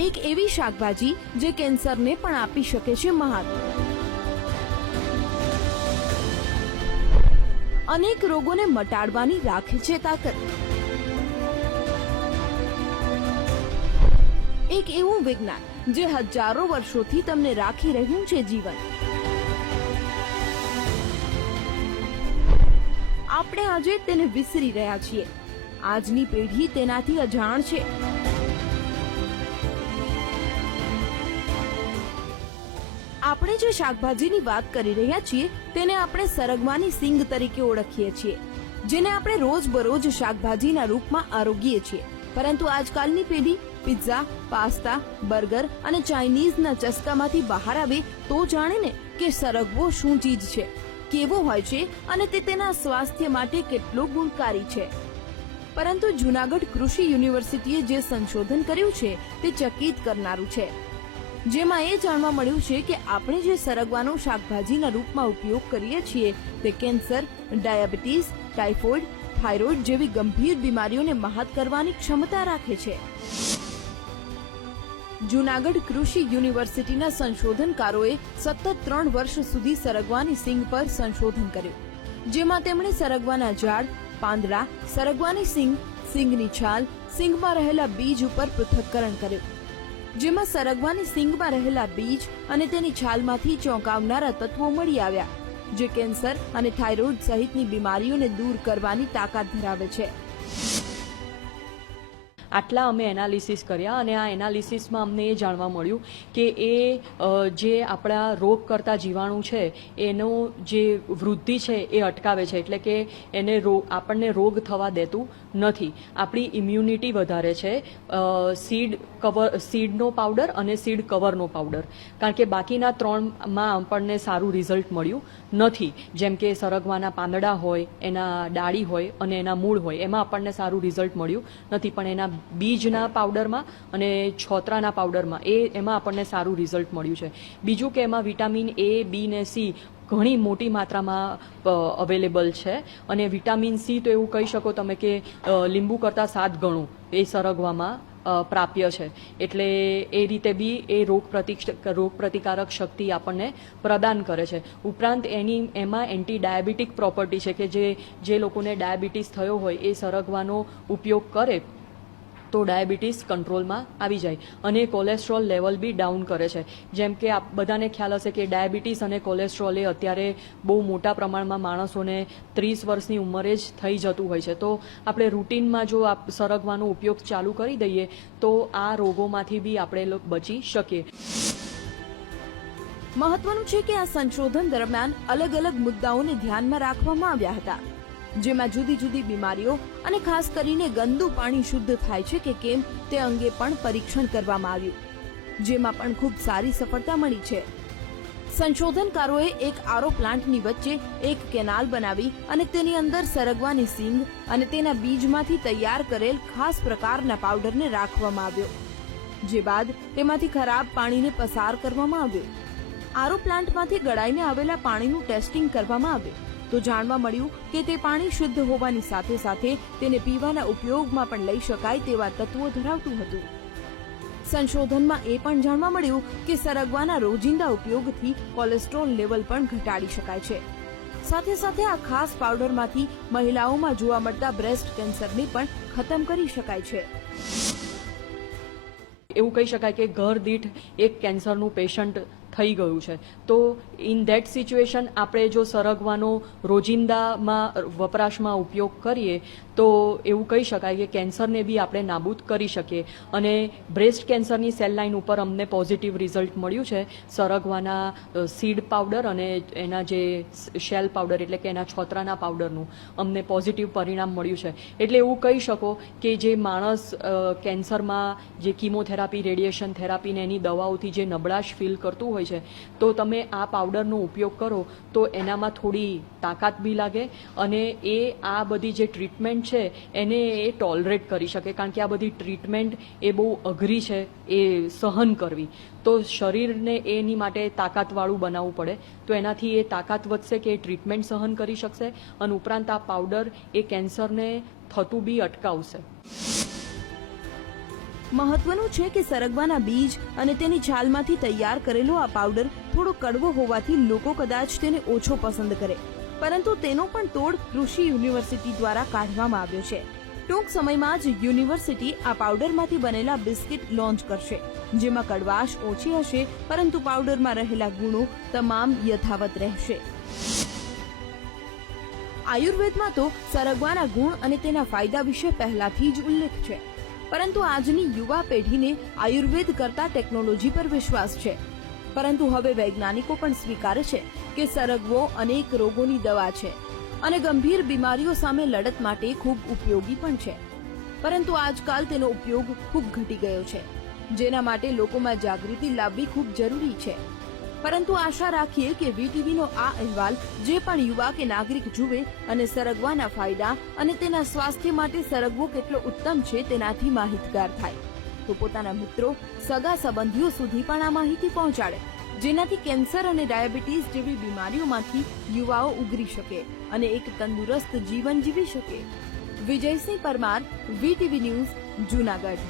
એક એવી શાકભાજી જે કેન્સરને પણ આપી શકે છે મહાત. અનેક રોગોને મટાડવાની રાખે છે તાકાત. એક એવું વિજ્ઞાન જે હજારો વર્ષોથી તમને રાખી રહ્યું છે જીવન. આપણે આજે તેને વિસરી રહ્યા છીએ. આજની પેઢી તેનાથી અજાણ છે. આપણે જે શાકભાજીની વાત કરી રહ્યા છીએ તેને આપણે સરગવાની સિંગ તરીકે ઓળખીએ છીએ, જેને આપણે રોજબરોજ શાકભાજીના રૂપમાં આરોગીએ છીએ. પરંતુ આજકાલની પેઢી પિઝા, પાસ્તા, બર્ગર અને ચાઇનીઝના ચસ્કામાંથી બહાર આવે તો જાણે ને કે સરગવો શું ચીજ છે, કેવો હોય છે અને તે તેના સ્વાસ્થ્ય માટે કેટલો ગુણકારી છે. પરંતુ જૂનાગઢ કૃષિ યુનિવર્સિટીએ જે સંશોધન કર્યું છે તે ચકિત કરનારું છે, જેમાં એ જાણવા મળ્યું છે કે આપણે જે સરગવાનો શાકભાજીના રૂપમાં ઉપયોગ કરીએ છીએ તે કેન્સર, ડાયાબિટીસ, ટાઇફોઇડ, થાઇરોઇડ જેવી ગંભીર બીમારીઓને મહાત કરવાની ક્ષમતા રાખે છે. જૂનાગઢ કૃષિ યુનિવર્સિટીના સંશોધનકારોએ સતત 3 વર્ષ સુધી સરગવાની સિંગ પર સંશોધન કર્યું, જેમાં તેમણે સરગવાના ઝાડ, પાંદડા, સરગવાની સિંગ, સિંગની છાલ, સિંગમાં રહેલા બીજ ઉપર પૃથ્થકરણ કર્યું, જેમાં સરગવાની સિંગમાં રહેલા બીજ અને તેની છાલમાંથી ચોંકાવનારા તત્વો મળી આવ્યા, જે કેન્સર અને થાઇરોઇડ સહિતની બીમારીઓને દૂર કરવાની તાકાત ધરાવે છે. આટલા અમે એનાલિસિસ કર્યા અને આ એનાલિસિસમાં અમને એ જાણવા મળ્યું કે જે આપણા રોગ કરતા જીવાણુ છે એનો જે વૃદ્ધિ છે એ અટકાવે છે, એટલે કે એને આપણને રોગ થવા દેતું નથી. આપણી ઇમ્યુનિટી વધારે છે. સીડનો પાવડર અને સીડ કવરનો પાવડર, કારણ કે બાકીના 3માં આપણને સારું રિઝલ્ટ મળ્યું નથી. જેમ કે સરગવાના પાંદડા હોય, એના ડાળી હોય અને એના મૂળ હોય, એમાં આપણને સારું રિઝલ્ટ મળ્યું નથી. પણ એના બીજના પાવડરમાં અને છોતરાના પાવડરમાં એમાં આપણને સારું રિઝલ્ટ મળ્યું છે. બીજું કે એમાં વિટામિન A, B ને C ઘણી મોટી માત્રામાં અવેલેબલ છે. અને વિટામિન C તો એવું કહી શકો તમે કે લીંબુ કરતાં 7 ગણું એ સરગવામાં પ્રાપ્ય છે. એટલે એ રીતે બી એ રોગ પ્રતિકારક શક્તિ આપણને પ્રદાન કરે છે. ઉપરાંત એમાં એન્ટી ડાયાબિટીક પ્રોપર્ટી છે કે જે લોકોને ડાયાબિટીસ થયો હોય એ સરગવાનો ઉપયોગ કરે તો ડાયાબિટીસ કંટ્રોલમાં આવી જાય અને કોલેસ્ટ્રોલ લેવલ બી ડાઉન કરે છે. જેમ કે બધાને ખ્યાલ હશે કે ડાયાબિટીસ અને કોલેસ્ટ્રોલ એ અત્યારે બહુ મોટા પ્રમાણમાં માણસોને 30 વર્ષની ઉંમરે જ થઈ જતું હોય છે. તો આપણે રૂટીનમાં જો સરગવાનો ઉપયોગ ચાલુ કરી દઈએ તો આ રોગોમાંથી બી આપણે બચી શકીએ. મહત્વનું છે કે આ સંશોધન દરમિયાન અલગ અલગ મુદ્દાઓને ધ્યાનમાં રાખવામાં આવ્યા હતા, જેમાં જુદી જુદી બીમારીઓ અને ખાસ કરીને ગંદુ પાણી શુદ્ધ થાય છે કે કેમ તે અંગે પણ પરીક્ષણ કરવામાં આવ્યું, જેમાં પણ ખૂબ સારી સફળતા મળી છે. સંશોધનકારોએ એક આરો પ્લાન્ટની વચ્ચે એક કેનાલ બનાવી અને તેની અંદર સરગવાની સિંગ અને તેના બીજમાંથી તૈયાર કરેલ ખાસ પ્રકારના પાવડરને રાખવામાં આવ્યો, જે બાદ તેમાંથી ખરાબ પાણીને પસાર કરવામાં આવ્યું. આરો પ્લાન્ટમાંથી ગળાઈને આવેલા પાણીનું ટેસ્ટિંગ કરવામાં આવ્યું તો જાણવા મળ્યું કે તે પાણી શુદ્ધ હોવાની સાથે સાથે તેને પીવાના ઉપયોગમાં પણ લઈ શકાય તેવા તત્વો ધરાવતું હતું. સંશોધનમાં એ પણ જાણવા મળ્યું કે સરગવાના રોજિંદા ઉપયોગથી કોલેસ્ટ્રોલ લેવલ પણ ઘટાડી શકાય છે. સાથે સાથે આ ખાસ પાવડરમાંથી મહિલાઓમાં જોવા મળતા બ્રેસ્ટ કેન્સરને પણ ખતમ કરી શકાય છે. એવું કહી શકાય કે ઘર દીઠ એક કેન્સરનું પેશન્ટ થઈ ગયું છે. તો ઇન ધેટ સિચ્યુએશન આપણે જો સરગવાનો રોજિંદામાં વપરાશમાં ઉપયોગ કરીએ તો એવું કહી શકાય કે કેન્સરને બી આપણે નાબૂદ કરી શકીએ. અને બ્રેસ્ટ કેન્સરની સેલ લાઇન ઉપર અમને પોઝિટિવ રિઝલ્ટ મળ્યું છે સરગવાના સીડ પાવડર અને એના જે શેલ પાવડર એટલે કે એના છોતરાના પાવડરનું અમને પોઝિટિવ પરિણામ મળ્યું છે. એટલે એવું કહી શકો કે જે માણસ કેન્સરમાં જે કીમોથેરાપી, રેડિયેશન થેરાપી ને એની દવાઓથી જે નબળાશ ફીલ કરતું હોય છે તો તમે આ પાવડરનો ઉપયોગ કરો તો એનામાં થોડી તાકાત બી લાગે અને એ આ બધી જે ટ્રીટમેન્ટ છે એને એ ટોલરેટ કરી શકે. કારણ કે આ બધી ટ્રીટમેન્ટ એ બહુ અઘરી છે એ સહન કરવી, તો શરીરને એની માટે તાકાતવાળું બનાવવું પડે. તો એનાથી એ તાકાત વધશે કે એ ટ્રીટમેન્ટ સહન કરી શકશે અને ઉપરાંત આ પાવડર એ કેન્સરને થતું બી અટકાવશે. મહત્વનું છે કે સરગવાના બીજ અને તેની છાલમાંથી તૈયાર કરેલો આ પાવડર થોડો કડવો હોવાથી લોકો કદાચ તેને ઓછો પસંદ કરે, પરંતુ તેનો પણ તોડ કૃષિ યુનિવર્સિટી દ્વારા કાઢવામાં આવ્યો છે. ટૂંક સમયમાં જ યુનિવર્સિટી આ પાવડરમાંથી બનેલા બિસ્કિટ લોન્ચ કરશે, જેમાં કડવાશ ઓછી હશે પરંતુ પાવડરમાં રહેલા ગુણો તમામ યથાવત રહેશે. આયુર્વેદમાં તો સરગવાના ગુણ અને તેના ફાયદા વિશે પહેલાથી જ ઉલ્લેખ છે, પરંતુ આજની યુવા પેઢીને આયુર્વેદ કરતા ટેકનોલોજી પર વિશ્વાસ છે. પરંતુ હવે વૈજ્ઞાનિકો પણ સ્વીકારે છે કે સરગવો અનેક રોગોની દવા છે અને ગંભીર બીમારીઓ સામે લડત માટે ખૂબ ઉપયોગી પણ છે. પરંતુ આજકાલ તેનો ઉપયોગ ખૂબ ઘટી ગયો છે, જેના માટે લોકોમાં જાગૃતિ લાવવી ખૂબ જરૂરી છે. પરંતુ આશા રાખીએ કે વીટીવીનો આ અહેવાલ જે પણ યુવા કે નાગરિક જુએ અને સરગવાના ફાયદા અને તેના સ્વાસ્થ્ય માટે સરગવો કેટલો ઉત્તમ છે તેનાથી માહિતગાર થાય, તો પોતાના મિત્રો, સગા સંબંધીઓ સુધી પણ આ માહિતી પહોંચાડે, જેનાથી કેન્સર અને ડાયાબિટીસ જેવી બીમારીઓમાંથી યુવાઓ ઉગરી શકે અને એક તંદુરસ્ત જીવન જીવી શકે. Vijaysinh Parmar, VTV news, Junagadh.